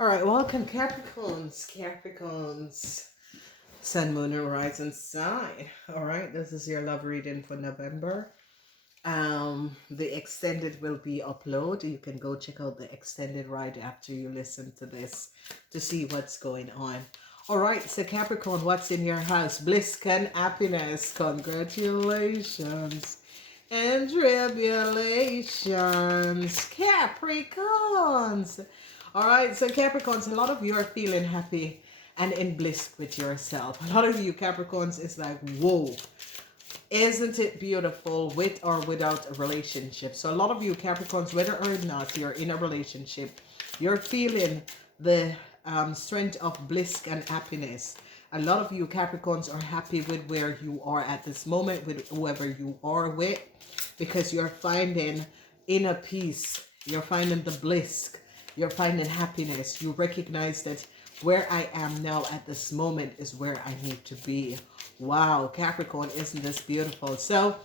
All right, welcome Capricorns, Capricorns, Sun, Moon, and Rising sign. All right, this is your love reading for November. The extended will be uploaded. You can go check out the extended right after you listen to this to see what's going on. All right, so Capricorn, what's in your house? Bliss and happiness. Congratulations and tribulations, Capricorns. All right, so Capricorns, a lot of you are feeling happy and in bliss with yourself. A lot of you Capricorns is like, whoa, isn't it beautiful with or without a relationship? So a lot of you Capricorns, whether or not you're in a relationship, you're feeling the strength of bliss and happiness. A lot of you Capricorns are happy with where you are at this moment with whoever you are with, because you're finding inner peace, you're finding the bliss, you're finding happiness. You recognize that where I am now at this moment is where I need to be. Wow, Capricorn, isn't this beautiful? So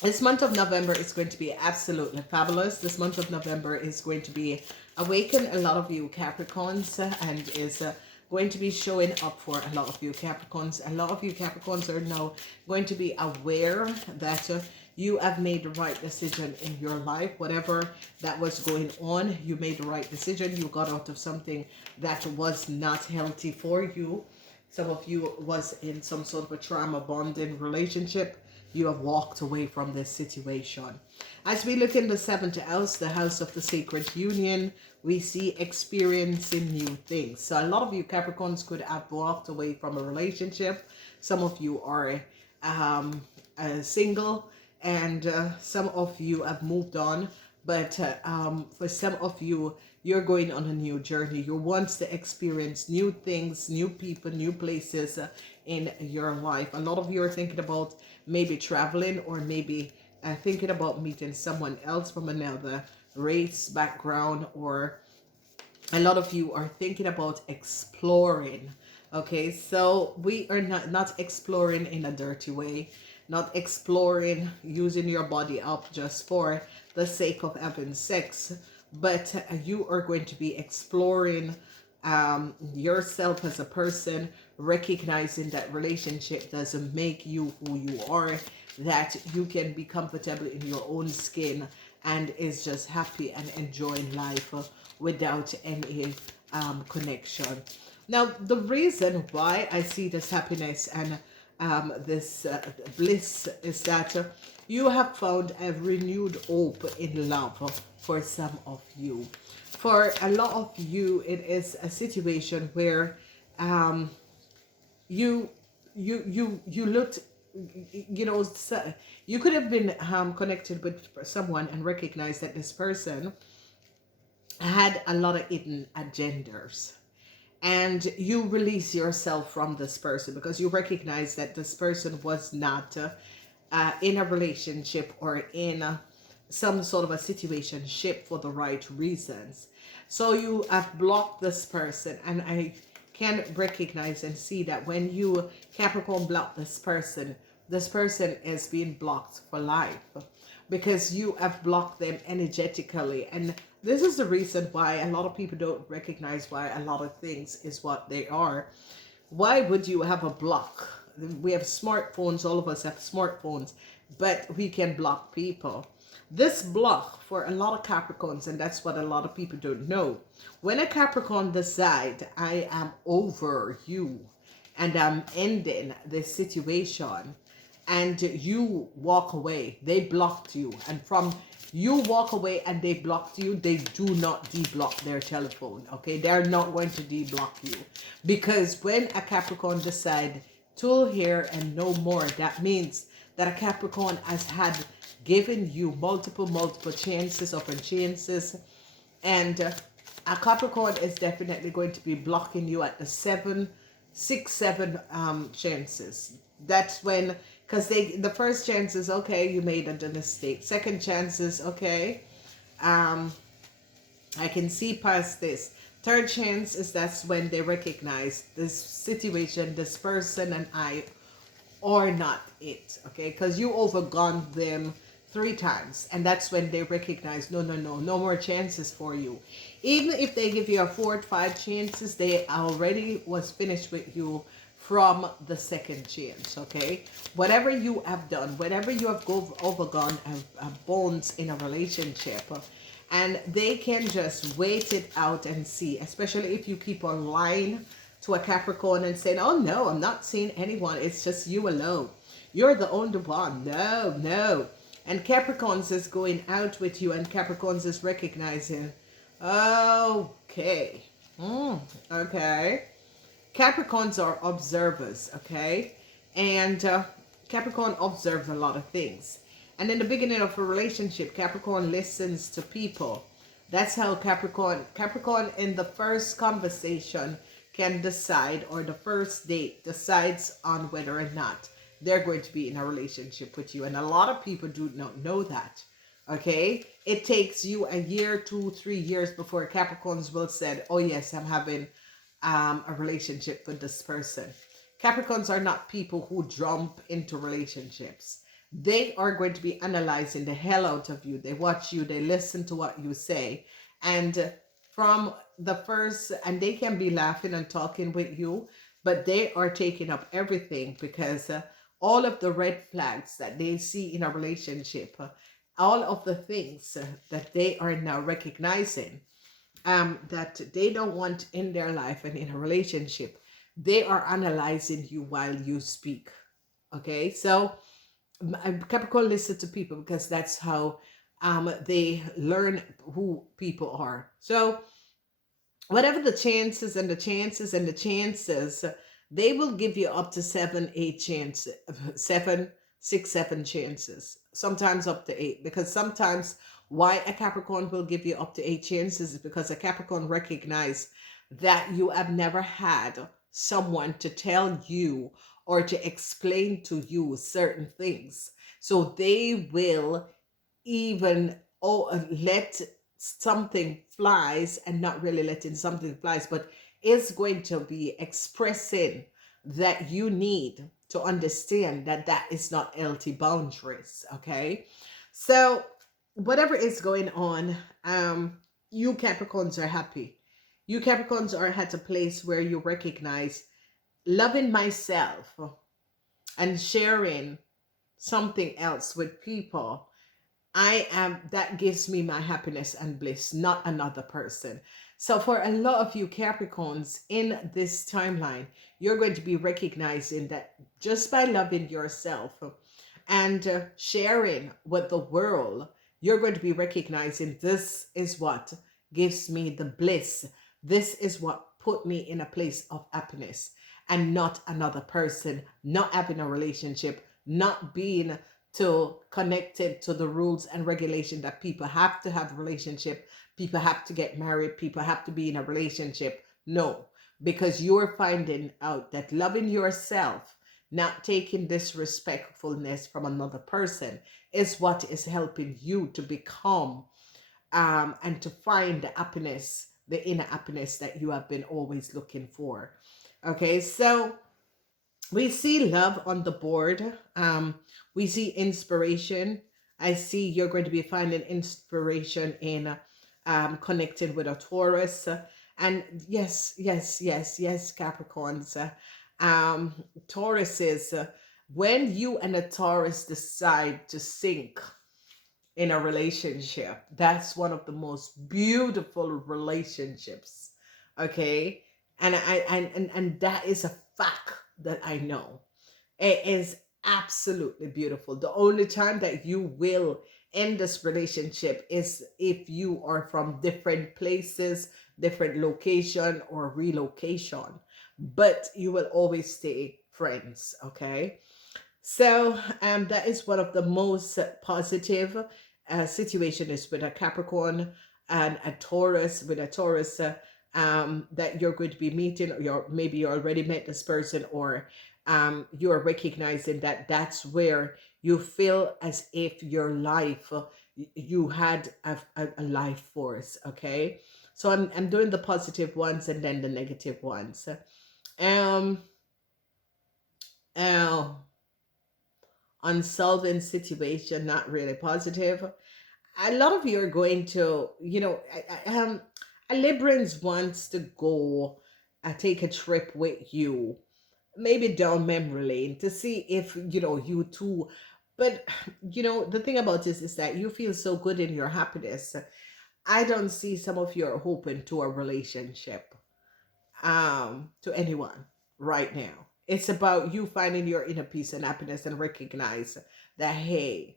this month of November is going to be absolutely fabulous. This month of November is going to be awaken a lot of you Capricorns, and is going to be showing up for a lot of you Capricorns. A lot of you Capricorns are now going to be aware that you have made the right decision in your life. Whatever that was going on, you made the right decision. You got out of something that was not healthy for you. Some of you was in some sort of a trauma bonding relationship. You have walked away from this situation. As we look in the seventh house, the house of the sacred union, we see experiencing new things. So a lot of you Capricorns could have walked away from a relationship. Some of you are single, and some of you have moved on. But for some of you, you're going on a new journey. You want to experience new things, new people, new places in your life. A lot of you are thinking about maybe traveling, or maybe thinking about meeting someone else from another race, background, or a lot of you are thinking about exploring. Okay, so we are not exploring in a dirty way, not exploring using your body up just for the sake of having sex, but you are going to be exploring yourself as a person, recognizing that relationship doesn't make you who you are, that you can be comfortable in your own skin and is just happy and enjoying life without any connection. Now, the reason why I see this happiness and this bliss is that you have found a renewed hope in love for some of you. For a lot of you, it is a situation where you you looked, you know, you could have been connected with someone and recognized that this person had a lot of hidden agendas, and you release yourself from this person because you recognize that this person was not in a relationship or in some sort of a situation ship for the right reasons. So you have blocked this person, and I can recognize and see that when you Capricorn block this person is being blocked for life because you have blocked them energetically. And this is the reason why a lot of people don't recognize why a lot of things is what they are. Why would you have a block? We have smartphones, all of us have smartphones, but we can block people. This block for a lot of Capricorns, and that's what a lot of people don't know. When a Capricorn decide, I am over you and I'm ending this situation, and you walk away, they blocked you, and from you walk away and they blocked you, they do not deblock their telephone. Okay, they're not going to deblock you, because when a Capricorn decide to here and no more, that means that a Capricorn has had given you multiple chances upon chances, and a Capricorn is definitely going to be blocking you at the 7 chances. That's when, because the first chance is okay, you made a mistake. Second chance is okay, I can see past this. Third chance is that's when they recognize this situation, this person, and I are not it. Okay, because you overgone them 3 times, and that's when they recognize no more chances for you. Even if they give you a 4 or 5 chances, they already was finished with you from the second chance. Okay, whatever you have done, whatever you have overgone bones in a relationship, and they can just wait it out and see, especially if you keep on lying to a Capricorn and saying, oh no, I'm not seeing anyone, it's just you alone, you're the only one. No, no. And Capricorns is going out with you, and Capricorns is recognizing, okay, okay, Capricorns are observers, okay? And Capricorn observes a lot of things. And in the beginning of a relationship, Capricorn listens to people. That's how Capricorn in the first conversation can decide, or the first date decides on whether or not they're going to be in a relationship with you. And a lot of people do not know that. Okay? It takes you a year, 2, 3 years before Capricorns will say, oh yes, I'm having a relationship with this person. Capricorns are not people who jump into relationships. They are going to be analyzing the hell out of you. They watch you, they listen to what you say. And from the first, and they can be laughing and talking with you, but they are taking up everything, because all of the red flags that they see in a relationship, all of the things that they are now recognizing, that they don't want in their life and in a relationship, they are analyzing you while you speak. Okay, so Capricorn listen to people because that's how they learn who people are. So whatever the chances and the chances and the chances, they will give you up to 7, 8 chances, 7, 6, 7 chances, sometimes up to 8, because sometimes why a Capricorn will give you up to 8 chances is because a Capricorn recognize that you have never had someone to tell you or to explain to you certain things. So they will even let something flies, and not really letting something flies, but is going to be expressing that you need to understand that that is not healthy boundaries. Okay, so whatever is going on, you Capricorns are happy. You Capricorns are at a place where you recognize loving myself and sharing something else with people. I am, that gives me my happiness and bliss, not another person. So for a lot of you Capricorns in this timeline, you're going to be recognizing that just by loving yourself and sharing with the world, you're going to be recognizing this is what gives me the bliss. This is what put me in a place of happiness, and not another person, not having a relationship, not being to connected to the rules and regulation that people have to have a relationship, people have to get married, people have to be in a relationship. No, because you're finding out that loving yourself, not taking disrespectfulness from another person, is what is helping you to become and to find the happiness, the inner happiness that you have been always looking for. Okay, so we see love on the board. We see inspiration. I see you're going to be finding inspiration in connecting with a Taurus. And yes, yes, yes, yes, Capricorns. Taurus is when you and a Taurus decide to sync in a relationship, that's one of the most beautiful relationships. Okay, and that is a fact that I know. It is absolutely beautiful. The only time that you will end this relationship is if you are from different places, different location, or relocation, but you will always stay friends. Okay, so that is one of the most positive situation is with a Capricorn and a Taurus. With a Taurus, that you're going to be meeting, or maybe you already met this person, or you're recognizing that that's where you feel as if your life, you had a life force. Okay, so I'm doing the positive ones and then the negative ones. Um, uh, Unsolving situation, not really positive. A lot of you are going to, a Librans wants to go take a trip with you, maybe down memory lane to see if you two. But the thing about this is that you feel so good in your happiness. I don't see some of you are open to a relationship to anyone right now. It's about you finding your inner peace and happiness and recognize that, hey.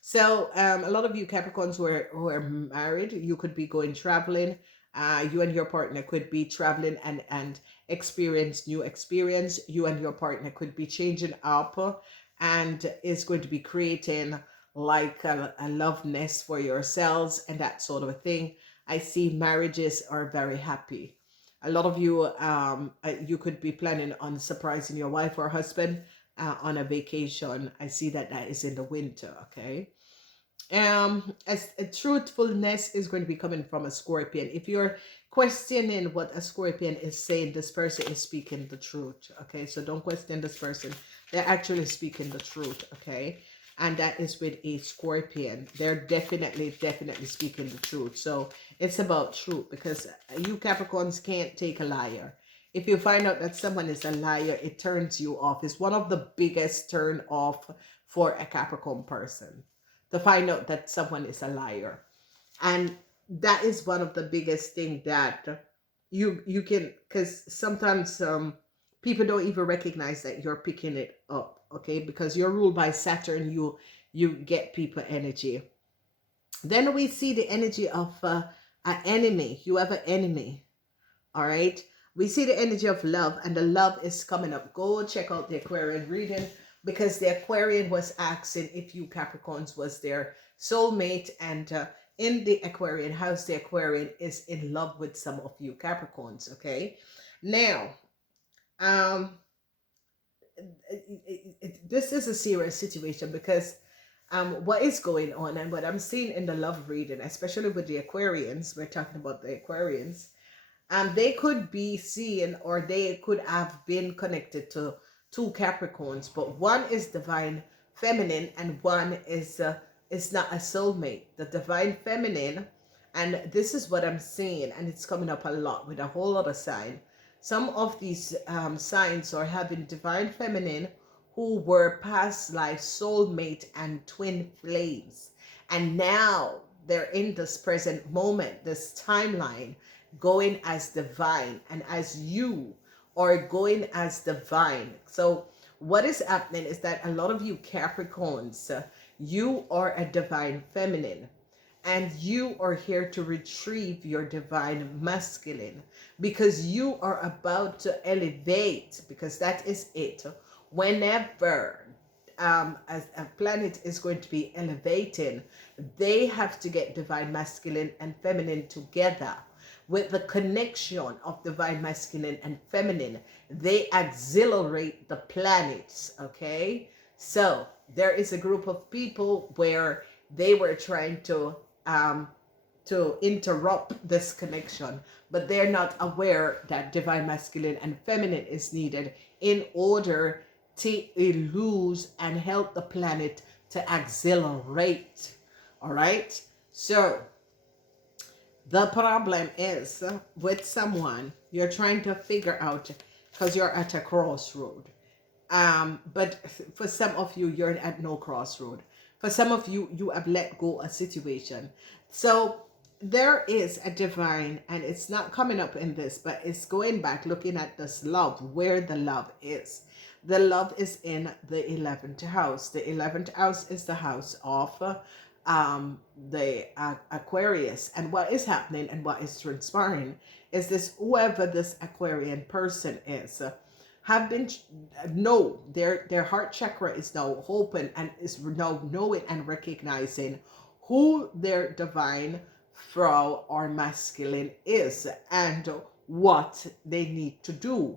So a lot of you Capricorns who are married, you could be going traveling. You and your partner could be traveling and experience new experience. You and your partner could be changing up and is going to be creating like a love nest for yourselves and that sort of a thing. I see marriages are very happy. A lot of you, you could be planning on surprising your wife or husband on a vacation. I see that that is in the winter. Okay. As a truthfulness is going to be coming from a Scorpion. If you're questioning what a Scorpion is saying, this person is speaking the truth. Okay, so don't question this person. They're actually speaking the truth. Okay, and that is with a Scorpion. They're definitely speaking the truth. So it's about truth, because you Capricorns can't take a liar. If you find out that someone is a liar, it turns you off. It's one of the biggest turn off for a Capricorn person, to find out that someone is a liar. And that is one of the biggest thing that you can, because sometimes people don't even recognize that you're picking it up. Okay, because you're ruled by Saturn, you get people energy. Then we see the energy of an enemy. You have an enemy. All right, we see the energy of love, and the love is coming up. Go check out the Aquarian reading, because the Aquarian was asking if you Capricorns was their soulmate, and in the Aquarian house, the Aquarian is in love with some of you Capricorns. Okay, now this is a serious situation, because what is going on and what I'm seeing in the love reading, especially with the Aquarians, we're talking about the Aquarians, they could be seeing, or they could have been connected to two Capricorns, but one is divine feminine and one is not a soulmate. The divine feminine, and this is what I'm seeing, and it's coming up a lot with a whole other sign. Some of these signs are having divine feminine who were past life soulmate and twin flames, and now they're in this present moment, this timeline, going as divine, and as you are going as divine. So what is happening is that a lot of you Capricorns, you are a divine feminine, and you are here to retrieve your divine masculine, because you are about to elevate, because that is it. Whenever a planet is going to be elevating, they have to get divine masculine and feminine together. With the connection of divine masculine and feminine, they accelerate the planets. Okay, so there is a group of people where they were trying to interrupt this connection, but they're not aware that divine masculine and feminine is needed in order to lose and help the planet to accelerate. All right, so the problem is with someone you're trying to figure out, because you're at a crossroad. But for some of you, you're at no crossroad. For some of you, you have let go a situation. So there is a divine, and it's not coming up in this, but it's going back, looking at this love, where the love is. The love is in the 11th house. The 11th house is the house of the Aquarius. And what is happening and what is transpiring is this: whoever this Aquarian person is, have been know their heart chakra is now open and is now knowing and recognizing who their divine flow or masculine is and what they need to do.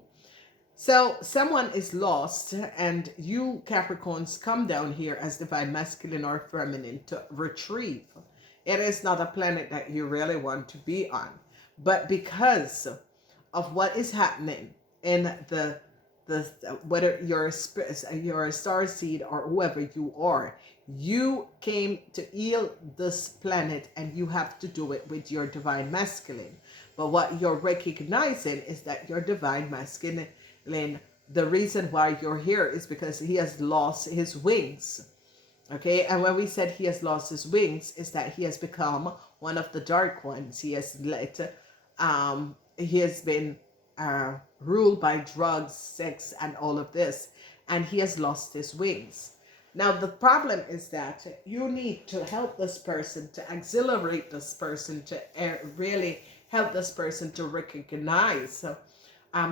So someone is lost, and you Capricorns come down here as divine masculine or feminine to retrieve. It is not a planet that you really want to be on, but because of what is happening in the whether you're a star seed or whoever you are, you came to heal this planet, and you have to do it with your divine masculine. But what you're recognizing is that your divine masculine, the reason why you're here is because he has lost his wings. Okay, and when we said he has lost his wings, is that he has become one of the dark ones. He has been ruled by drugs, sex, and all of this, and he has lost his wings. Now the problem is that you need to help this person, to accelerate this person, to really help this person to recognize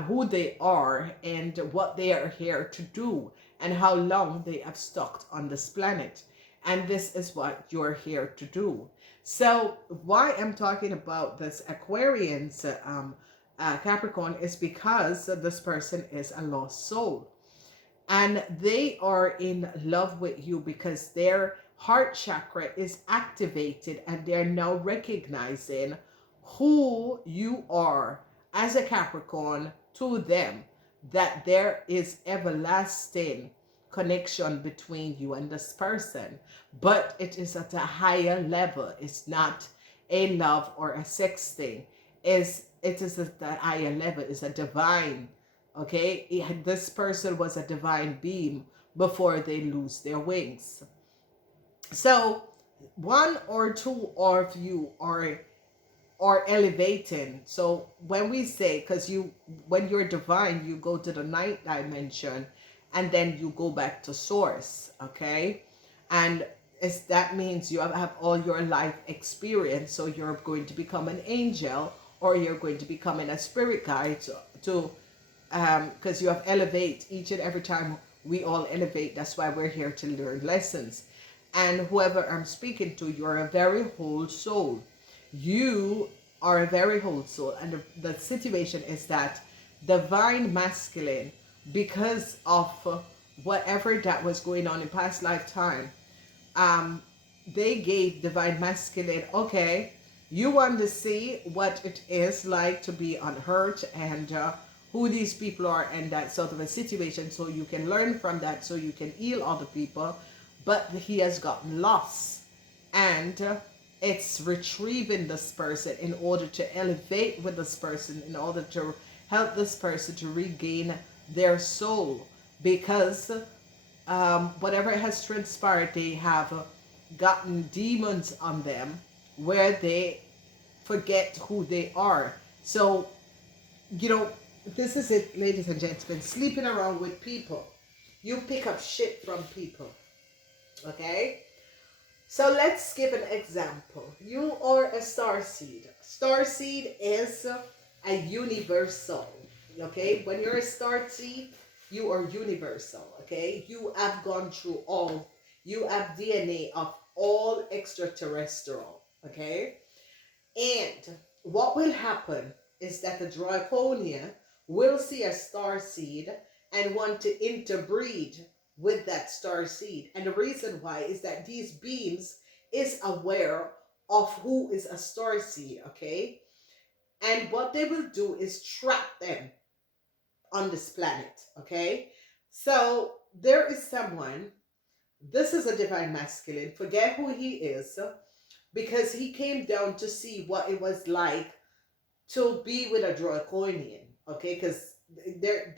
who they are and what they are here to do and how long they have stuck on this planet. And this is what you're here to do. So why I'm talking about this Aquarians, Capricorn, is because this person is a lost soul. And they are in love with you because their heart chakra is activated and they're now recognizing who you are as a Capricorn to them, that there is everlasting connection between you and this person, but it is at a higher level. It's not a love or a sex thing. It is at a higher level. It's a divine. Okay, this person was a divine being before they lose their wings. So one or two of you are elevating. So when we say, because when you're divine, you go to the ninth dimension and then you go back to source. Okay, and that means you have all your life experience. So you're going to become an angel, or you're going to become a spirit guide to because you have elevate. Each and every time we all elevate, that's why we're here to learn lessons. And whoever I'm speaking to, you're a very whole soul. You are a very whole soul. And the situation is that divine masculine, because of whatever that was going on in past lifetime, they gave divine masculine, okay, you want to see what it is like to be unhurt and who these people are and that sort of a situation, so you can learn from that, so you can heal other people. But he has gotten lost, and it's retrieving this person in order to elevate with this person, in order to help this person to regain their soul, because whatever has transpired, they have gotten demons on them where they forget who they are. So, this is it, ladies and gentlemen. Sleeping around with people, you pick up shit from people. Okay? So let's give an example. You are a starseed. Starseed is a universal. Okay? When you're a starseed, you are universal. Okay? You have gone through all. You have DNA of all extraterrestrial. Okay? And what will happen is that the Draconian will see a starseed and want to interbreed with that star seed. And the reason why is that these beings is aware of who is a star seed, okay? And what they will do is trap them on this planet, okay? So there is someone, this is a divine masculine, forget who he is, because he came down to see what it was like to be with a Draconian, okay? Because they're,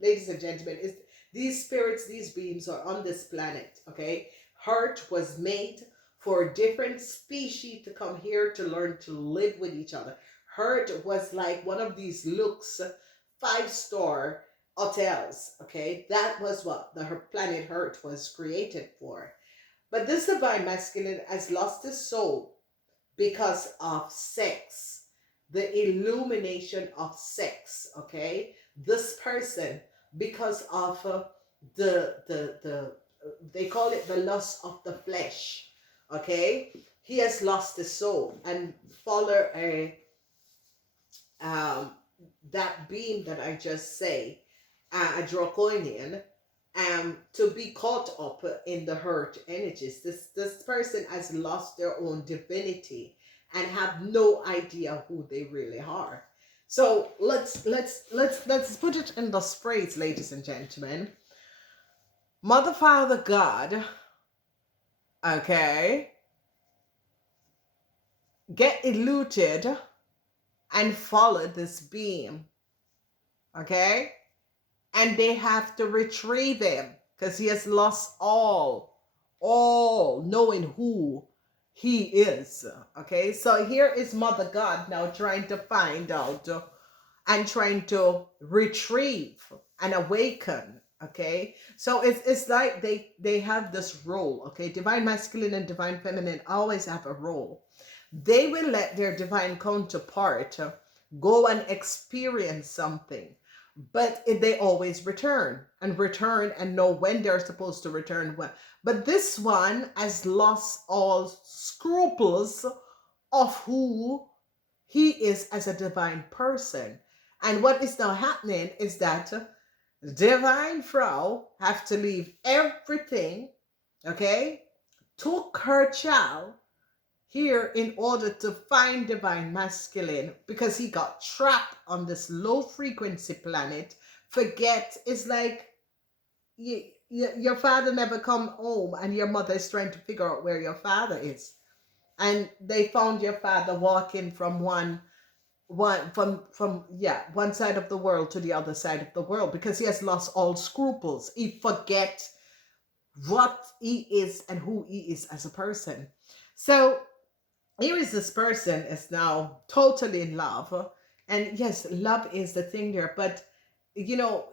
ladies and gentlemen, these spirits, these beings are on this planet, okay? Earth was made for different species to come here to learn to live with each other. Earth was like one of these looks 5-star hotels, okay? That was what the planet Earth was created for. But this divine masculine has lost his soul because of sex, the illumination of sex, okay? This person, because of they call it the lust of the flesh, okay? He has lost his soul and follow that beam that I just say, a Draconian, to be caught up in the hurt energies. This person has lost their own divinity and have no idea who they really are. So let's put it in this phrase, ladies and gentlemen. Mother, Father, God, okay, get eluded and follow this being, okay? And they have to retrieve him because he has lost all knowing who he is, okay? So here is Mother God now trying to find out and trying to retrieve and awaken, okay? So it's like they have this role, okay? Divine masculine and divine feminine always have a role. They will let their divine counterpart go and experience something, but they always return and know when they're supposed to return when. But this one has lost all scruples of who he is as a divine person. And what is now happening is that divine Frau have to leave everything, okay, took her child here in order to find divine masculine because he got trapped on this low frequency planet. Forget, it's like your father never come home and your mother is trying to figure out where your father is. And they found your father walking from one side of the world to the other side of the world because he has lost all scruples. He forget what he is and who he is as a person. So here is this person is now totally in love, and yes, love is the thing there, but you know,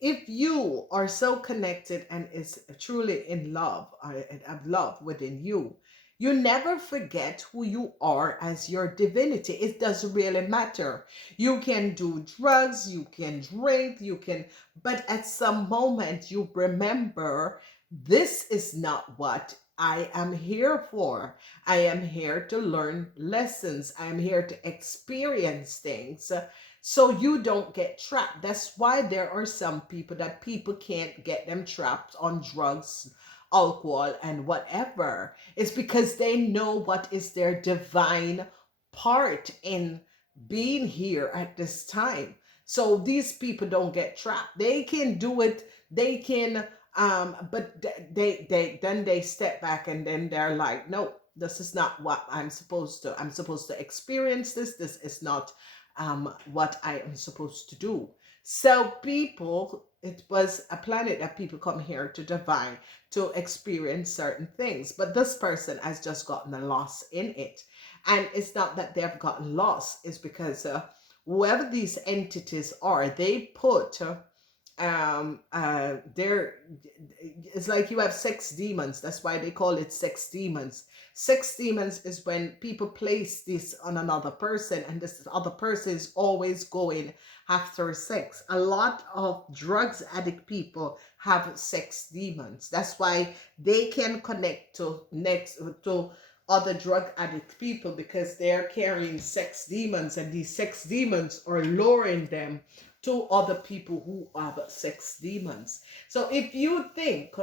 if you are so connected and is truly in love or have love within you, you never forget who you are as your divinity. It doesn't really matter. You can do drugs, you can drink, you can, but at some moment you remember this is not what I am here for. I am here to learn lessons. I am here to experience things. So you don't get trapped. That's why there are some people that people can't get them trapped on drugs, alcohol, and whatever. It's because they know what is their divine part in being here at this time. So these people don't get trapped. They can do it. They can but they step back and then they're like, no, this is not what I'm supposed to experience. This is not what I am supposed to do. So people, it was a planet that people come here to divine, to experience certain things, but this person has just gotten a loss in it. And it's not that they've gotten lost, it's because whoever these entities are, they put they're, it's like you have sex demons. That's why they call it sex demons. Sex demons is when people place this on another person and this other person is always going after sex. A lot of drugs addict people have sex demons. That's why they can connect to other drug addict people, because they're carrying sex demons, and these sex demons are luring them to other people who have sex demons. So if you think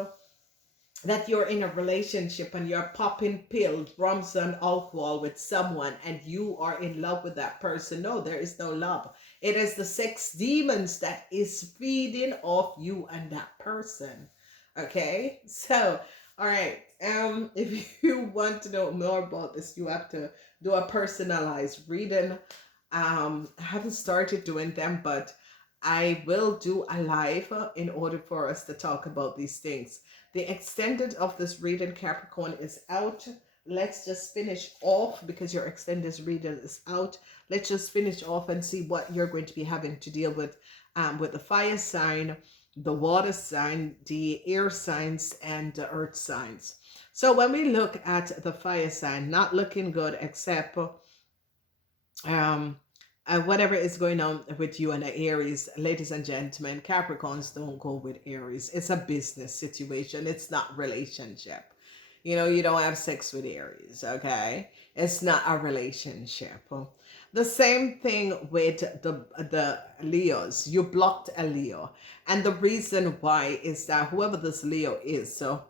that you're in a relationship and you're popping pills, rums and alcohol with someone and you are in love with that person, no, there is no love. It is the sex demons that is feeding off you and that person. Okay, so all right, if you want to know more about this, you have to do a personalized reading. I haven't started doing them, but I will do a live in order for us to talk about these things. The extended of this reading, Capricorn, is out. Let's just finish off, because your extended reading is out. Let's just finish off and see what you're going to be having to deal with the fire sign, the water sign, the air signs, and the earth signs. So when we look at the fire sign, not looking good, except whatever is going on with you and the Aries, ladies and gentlemen, Capricorns don't go with Aries. It's a business situation. It's not relationship. You know, you don't have sex with Aries, okay? It's not a relationship. The same thing with the Leos. You blocked a Leo. And the reason why is that whoever this Leo is, so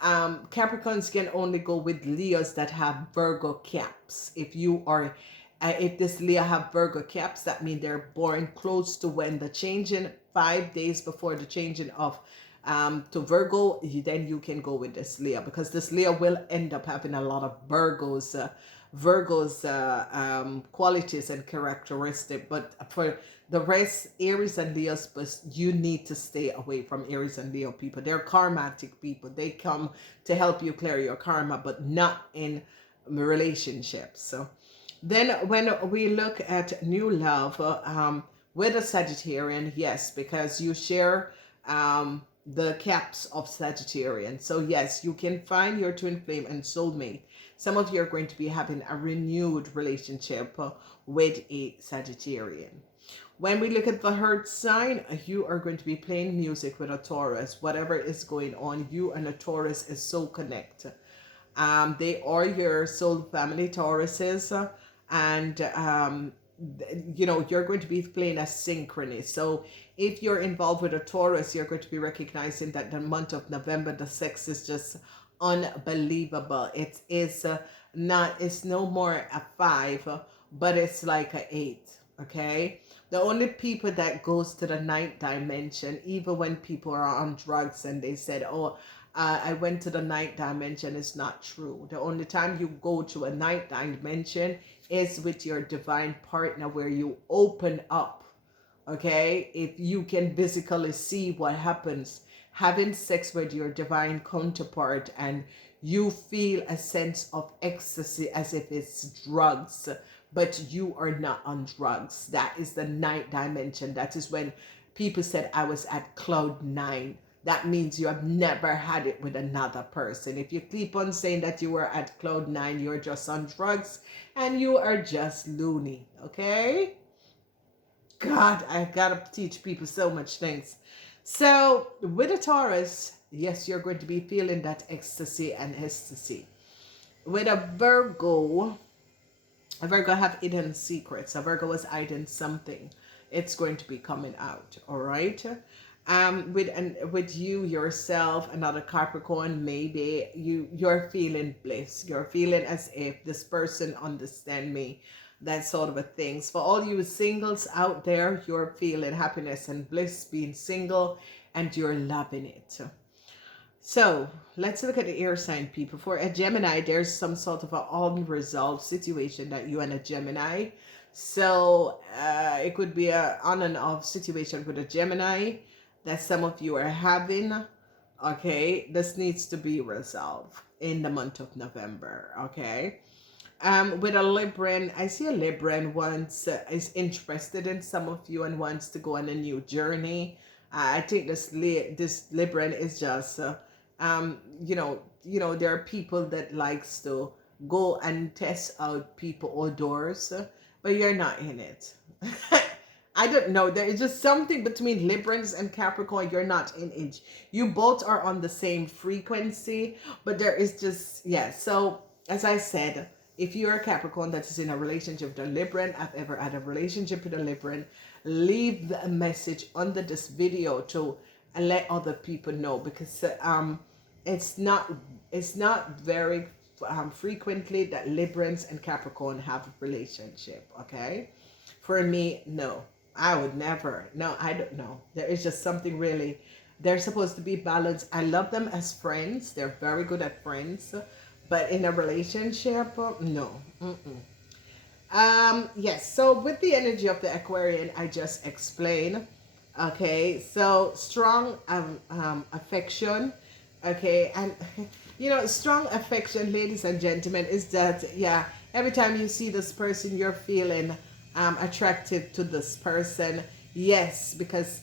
Capricorns can only go with Leos that have Virgo caps. If this Leo have Virgo caps, that means they're born close to when the changing, 5 days before the changing of to Virgo, then you can go with this Leo, because this Leo will end up having a lot of Virgos Virgo's qualities and characteristic. But for the rest, Aries and Leo's, but you need to stay away from Aries and Leo people. They're karmatic people. They come to help you clear your karma, but not in relationships. So then when we look at new love, with a Sagittarian, yes, because you share the caps of Sagittarian. So yes, you can find your twin flame and soulmate. Some of you are going to be having a renewed relationship with a Sagittarian. When we look at the Earth sign, you are going to be playing music with a Taurus. Whatever is going on, you and a Taurus is so connected. They are your soul family Tauruses, and you're going to be playing a synchrony. So if you're involved with a Taurus, you're going to be recognizing that the month of November, the sex is just unbelievable. It is not, it's no more a 5, but it's like a 8. Okay, the only people that goes to the ninth dimension, even when people are on drugs and they said, oh, I went to the ninth dimension, is not true. The only time you go to a ninth dimension is with your divine partner, where you open up. Okay, if you can physically see what happens having sex with your divine counterpart, and you feel a sense of ecstasy as if it's drugs, but you are not on drugs. That is the ninth dimension. That is when people said I was at cloud 9. That means you have never had it with another person. If you keep on saying that you were at cloud 9, you're just on drugs and you are just loony. Okay? God, I gotta teach people so much things. So with a Taurus, yes, you're going to be feeling that ecstasy and ecstasy. With a Virgo have hidden secrets. A Virgo was hiding something. It's going to be coming out. All right. With you yourself, another Capricorn, maybe you're feeling bliss. You're feeling as if this person understand me. That sort of a things. For all you singles out there, you're feeling happiness and bliss being single, and you're loving it. So let's look at the air sign people. For a Gemini, there's some sort of an unresolved situation that you and a Gemini. So it could be a on and off situation with a Gemini that some of you are having. Okay, this needs to be resolved in the month of November. Okay. With a Libran, I see a Libran is interested in some of you and wants to go on a new journey. I think this Libran is just, there are people that likes to go and test out people outdoors, but you're not in it. I don't know. There is just something between Librans and Capricorn. You're not in it. You both are on the same frequency, but there is just, yeah. So as I said, if you're a Capricorn that is in a relationship with a Libran, I've ever had a relationship with a Libran, leave a message under this video to let other people know, because it's not very frequently that Librans and Capricorn have a relationship. Okay, for me, no, I would never. No, I don't know. There is just something really. They're supposed to be balanced. I love them as friends. They're very good at friends. But in a relationship, no. Yes, so with the energy of the Aquarian, I just explained. Okay, so strong affection. Okay, and strong affection, ladies and gentlemen, is that, yeah, every time you see this person, you're feeling attracted to this person. Yes, because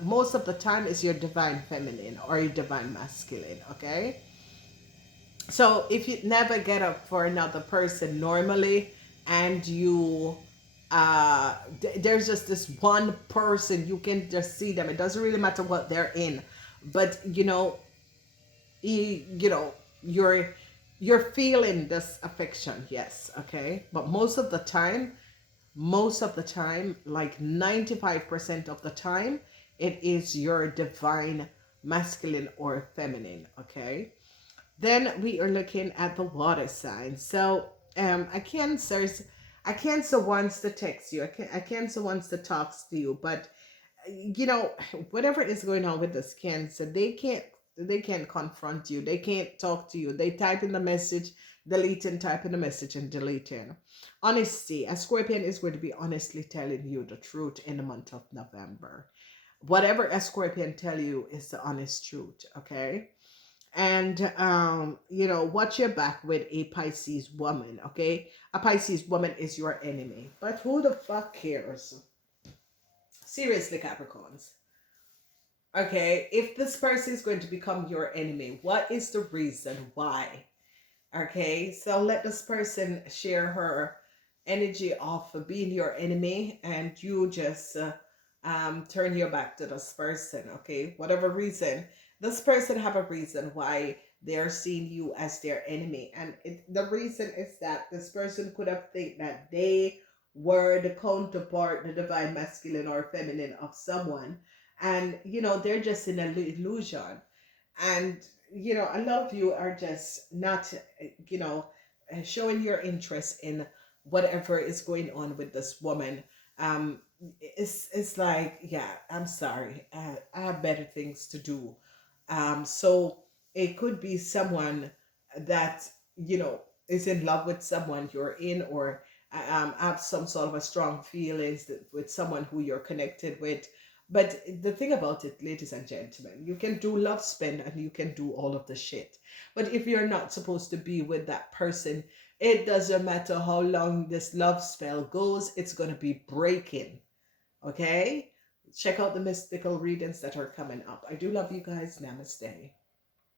most of the time is your divine feminine or your divine masculine. Okay. So if you never get up for another person normally, and you there's just this one person, you can just see them, it doesn't really matter what they're in, but you're feeling this affection. Yes. Okay, but most of the time, like 95% of the time, it is your divine masculine or feminine. Okay. Then we are looking at the water sign. So a Cancer wants to text you. A Cancer wants to talk to you, but whatever is going on with this Cancer, they can't confront you. They can't talk to you. They type in the message, deleting, typing a message and deleting. Honesty. A Scorpion is going to be honestly telling you the truth in the month of November. Whatever a Scorpion tell you is the honest truth, okay? And watch your back with a Pisces woman, okay? A Pisces woman is your enemy. But who the fuck cares? Seriously, Capricorns. Okay, if this person is going to become your enemy, what is the reason why? Okay, so let this person share her energy of being your enemy, and you just turn your back to this person. Okay, whatever reason, this person have a reason why they're seeing you as their enemy, and the reason is that this person could have think that they were the counterpart, the divine masculine or feminine of someone, and they're just in an illusion. And a lot of you are just not you know showing your interest in whatever is going on with this woman. It's like, yeah, I'm sorry, I have better things to do. So it could be someone that is in love with someone you're in, or have some sort of a strong feelings with someone who you're connected with. But the thing about it, ladies and gentlemen, you can do love spend and you can do all of the shit. But if you're not supposed to be with that person, it doesn't matter how long this love spell goes, it's going to be breaking. Okay? Check out the mystical readings that are coming up. I do love you guys. Namaste.